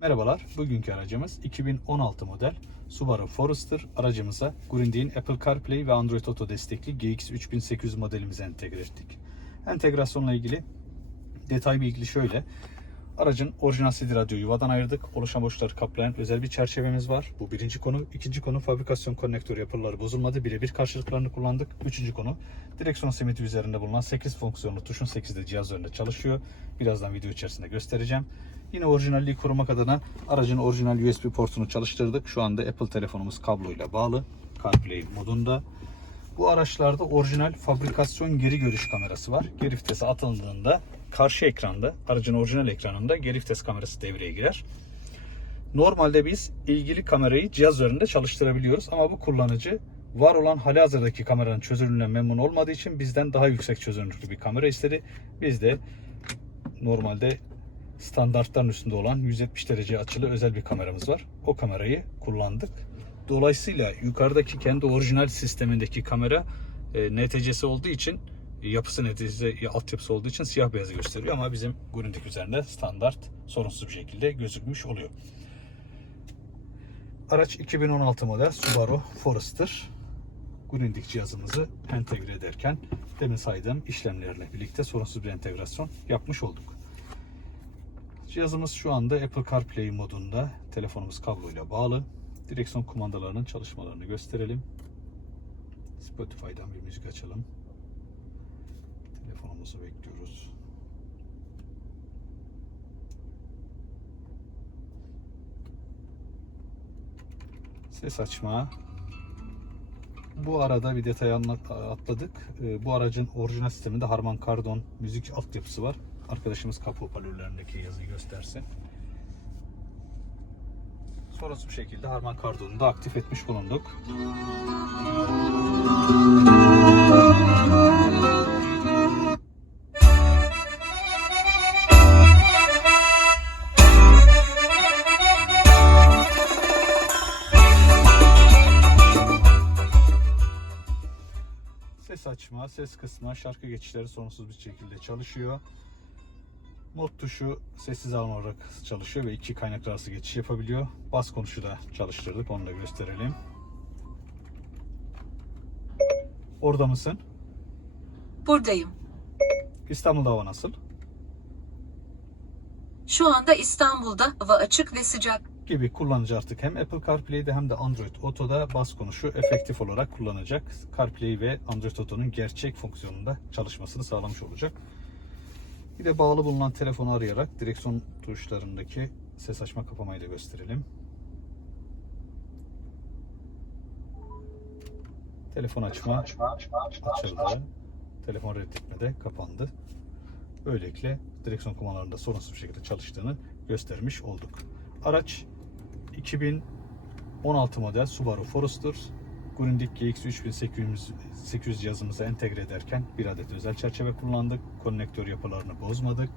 Merhabalar, bugünkü aracımız 2016 model Subaru Forester. Aracımıza Grundig'in Apple CarPlay ve Android Auto destekli GX3800 modelimizi entegre ettik. Entegrasyonla ilgili detay bilgi şöyle. Aracın orijinal CD radyo yuvadan ayırdık. Oluşan boşlukları kaplayan özel bir çerçevemiz var. Bu birinci konu. İkinci konu fabrikasyon konnektör yapıları bozulmadı. Birebir karşılıklarını kullandık. Üçüncü konu direksiyon simidi üzerinde bulunan 8 fonksiyonlu tuşun 8'de cihaz üzerinde çalışıyor. Birazdan video içerisinde göstereceğim. Yine orijinalliği korumak adına aracın orijinal USB portunu çalıştırdık. Şu anda Apple telefonumuz kabloyla bağlı. CarPlay modunda. Bu araçlarda orijinal fabrikasyon geri görüş kamerası var. Geri vitese atıldığında karşı ekranda, aracın orijinal ekranında geri vites kamerası devreye girer. Normalde biz ilgili kamerayı cihaz üzerinde çalıştırabiliyoruz ama bu kullanıcı var olan halihazırdaki kameranın çözünürlüğünden memnun olmadığı için bizden daha yüksek çözünürlüklü bir kamera istedi. Biz de normalde standartların üstünde olan 170 derece açılı özel bir kameramız var. O kamerayı kullandık. Dolayısıyla yukarıdaki kendi orijinal sistemindeki kamera e, NTC'si olduğu için yapısı NTC altyapısı olduğu için siyah beyazı gösteriyor ama bizim Grundig üzerinde standart sorunsuz bir şekilde gözükmüş oluyor. Araç 2016 model Subaru Forester. Grundig cihazımızı entegre ederken demin saydığım işlemlerle birlikte sorunsuz bir entegrasyon yapmış olduk. Cihazımız şu anda Apple CarPlay modunda. Telefonumuz kabloyla bağlı. Direksiyon kumandalarının çalışmalarını gösterelim. Spotify'dan bir müzik açalım. Telefonumuzu bekliyoruz. Ses açma. Bu arada bir detay atladık. Ee, Bu aracın orijinal sisteminde Harman Kardon müzik altyapısı var. Arkadaşımız kapı hoparlörlerindeki yazıyı göstersin. Sonrası bir şekilde Harman Kardon'u da aktif etmiş bulunduk. Ses açma, ses kısma, şarkı geçişleri sorunsuz bir şekilde çalışıyor. Mod tuşu sessiz alma olarak çalışıyor ve iki kaynak arası geçiş yapabiliyor. Bas konuşu da çalıştırdık. Onu da gösterelim. Orada mısın? Buradayım. İstanbul'da hava nasıl? Şu anda İstanbul'da hava açık ve sıcak. Gibi kullanıcı artık hem Apple CarPlay'de hem de Android Auto'da bas konuşu efektif olarak kullanacak. CarPlay ve Android Auto'nun gerçek fonksiyonunda çalışmasını sağlamış olacak. Bir de bağlı bulunan telefonu arayarak direksiyon tuşlarındaki ses açma kapamayı da gösterelim. Telefon açma açıldı. Telefon reddetmede kapandı. Böylelikle direksiyon kumandalarında sorunsuz bir şekilde çalıştığını göstermiş olduk. Araç 2016 model Subaru Forester. Grundig GX 3800 cihazımıza entegre ederken bir adet özel çerçeve kullandık. Konnektör yapılarını bozmadık.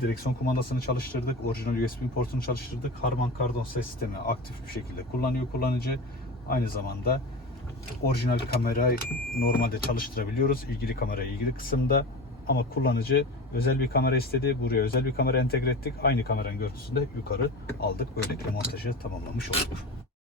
Direksiyon kumandasını çalıştırdık. Orijinal USB portunu çalıştırdık. Harman Kardon ses sistemi aktif bir şekilde kullanıyor kullanıcı. Aynı zamanda orijinal kamerayı normalde çalıştırabiliyoruz. İlgili kamerayı ilgili kısımda. Ama kullanıcı özel bir kamera istedi. Buraya özel bir kamera entegre ettik. Aynı kameranın görüntüsünü de yukarı aldık. Böylelikle montajı tamamlamış olduk.